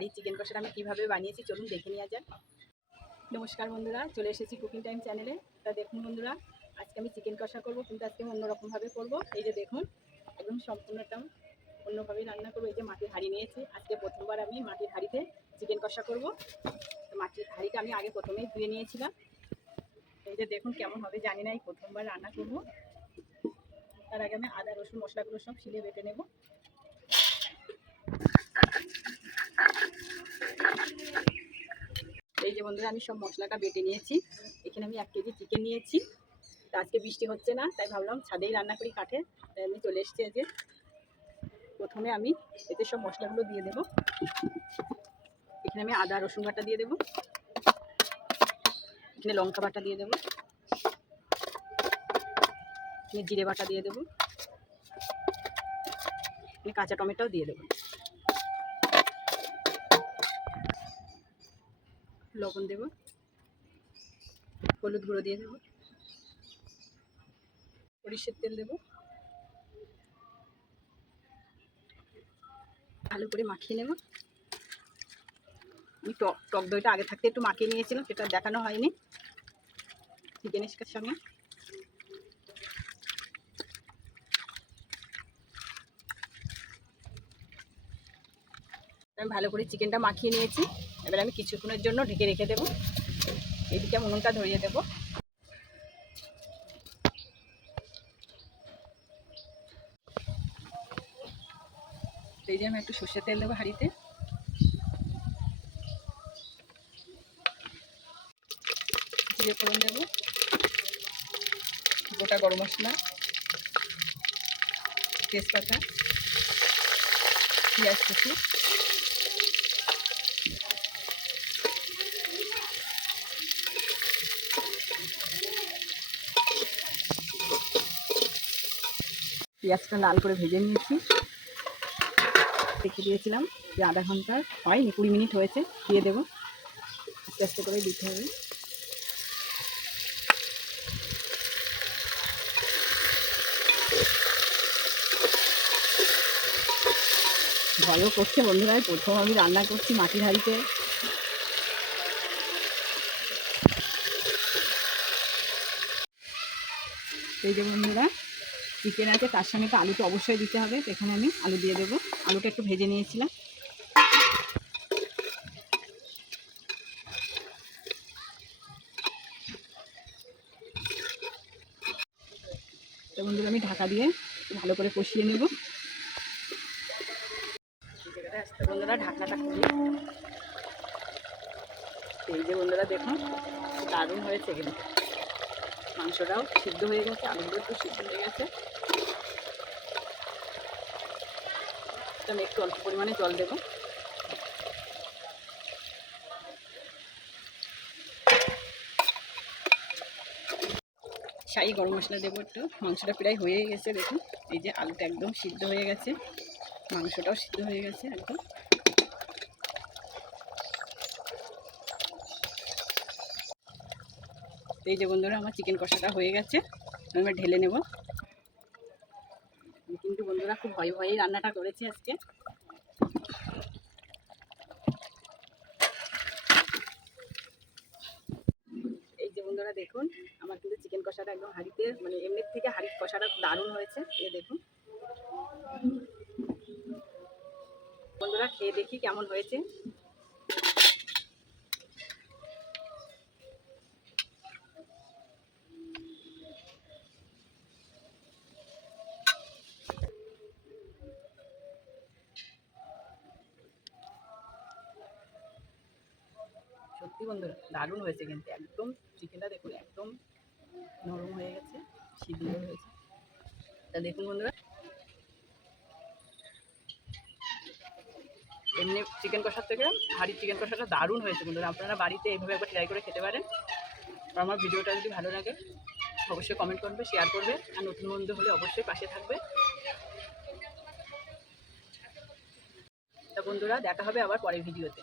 হাঁড়ি চিকেন কষাটা আমি কীভাবে বানিয়েছি চলুন দেখে নেওয়া যাক। নমস্কার বন্ধুরা, চলে এসেছি কুকিং টাইম চ্যানেলে। তা দেখুন বন্ধুরা, আজকে আমি চিকেন কষা করবো, কিন্তু আজকে আমি অন্যরকমভাবে করবো। এই যে দেখুন, একদম সম্পূর্ণটা অন্যভাবেই রান্না করবো। এই যে মাটির হাঁড়ি নিয়েছি, আজকে প্রথমবার আমি মাটির হাঁড়িতে চিকেন কষা করবো। মাটির হাঁড়িটা আমি আগে প্রথমেই ধুয়ে নিয়েছিলাম। এই যে দেখুন কেমন হবে জানি না, এই প্রথমবার রান্না করবো। তার আগে আমি আদা রসুন মশলাগুলো সব শিলে বেটে নেব। এই যে বন্ধুরা, আমি সব মশলাটা বেটে নিয়েছি। এখানে আমি 1 কেজি চিকেন নিয়েছি। তো আজকে বৃষ্টি হচ্ছে না, তাই ভাবলাম ছাদেই রান্না করি কাঠে, তাই আমি চলে এসেছি। যে প্রথমে আমি এতে সব মশলাগুলো দিয়ে দেব। এখানে আমি আদা রসুন বাটা দিয়ে দেব, এখানে লঙ্কা বাটা দিয়ে দেব, এখানে জিরে বাটা দিয়ে দেব, এখানে কাঁচা টমেটোও দিয়ে দেব, লবণ দেব, হলুদ গুঁড়ো দিয়ে দেব, সরিষার তেল দেব, ভালো করে মাখিয়ে নেব। আমি টক দইটা আগে থাকতে একটু মাখিয়ে নিয়েছিলাম, সেটা দেখানো হয়নি চিকেনের সঙ্গে। আমি ভালো করে চিকেনটা মাখিয়ে নিয়েছি। এবার আমি কিছুক্ষণের জন্য ঢেকে রেখে দেবো। এদিকে উনুনটা ধরিয়ে দেব। এই যে আমি একটু সর্ষের তেল দেবো হাঁড়িতে। জিরে ফোড়ন দেব, গোটা গরম মশলা, তেজপাতা, পেঁয়াজ কুচি, পেঁয়াজটা লাল করে ভেজে নিয়েছি। রেখে দিয়েছিলাম যে আধা ঘন্টা হয়নি, 20 মিনিট হয়েছে। দিয়ে দেবো, আস্তে আস্তে করে দিতে হবে। ভয়ও করছে বন্ধুরা, প্রথম আমি রান্না করছি মাটির হাঁড়িতে। এই যে বন্ধুরা, চিকেন আছে, তার সঙ্গে তো আলু তো অবশ্যই দিতে হবে। তো এখানে আমি আলু দিয়ে দেবো। আলুটা একটু ভেজে নিয়েছিলাম। তো বন্ধুরা, আমি ঢাকা দিয়ে ভালো করে কষিয়ে নেব। বন্ধুরা, ঢাকনাটা খুলি। এই যে বন্ধুরা দেখুন, দারুণ হয়েছে কিন্তু। মাংসটাও সিদ্ধ হয়ে গেছে, আলুগুলো একটু সিদ্ধ হয়ে গেছে। আমি একটু অল্প পরিমাণে জল দেব। শাহি গরম মশলা দেবো একটু। মাংসটা প্রায় হয়ে গেছে দেখুন। এই যে আলুটা একদম সিদ্ধ হয়ে গেছে, মাংসটাও সিদ্ধ হয়ে গেছে একদম। এই যে বন্ধুরা, আমার চিকেন কষাটা হয়ে গেছে, আমি ঢেলে নেব। কিন্তু বন্ধুরা, খুব ভয়ে ভয়েই রান্নাটা করেছি আজকে। এই যে বন্ধুরা দেখুন, আমার কিন্তু চিকেন কষাটা একদম হাঁড়িতে, মানে এমনির থেকে হাঁড়ির কষাটা দারুণ হয়েছে। এই দেখুন বন্ধুরা, খেয়ে দেখি কেমন হয়েছে। সত্যি বন্ধুরা, দারুণ হয়েছে কিন্তু। একদম চিকেনটা দেখুন, একদম নরম হয়ে গেছে, সিদ্ধ হয়েছে। তা দেখুন বন্ধুরা, এমনি চিকেন কষার থেকে হাঁড়ির চিকেন কষাটা দারুণ হয়েছে বন্ধুরা। আপনারা বাড়িতে এইভাবে একবার ট্রাই করে খেতে পারেন। আর আমার ভিডিওটা যদি ভালো লাগে অবশ্যই কমেন্ট করবে, শেয়ার করবে, আর নতুন বন্ধু হলে অবশ্যই পাশে থাকবে। তা বন্ধুরা, দেখা হবে আবার পরের ভিডিওতে।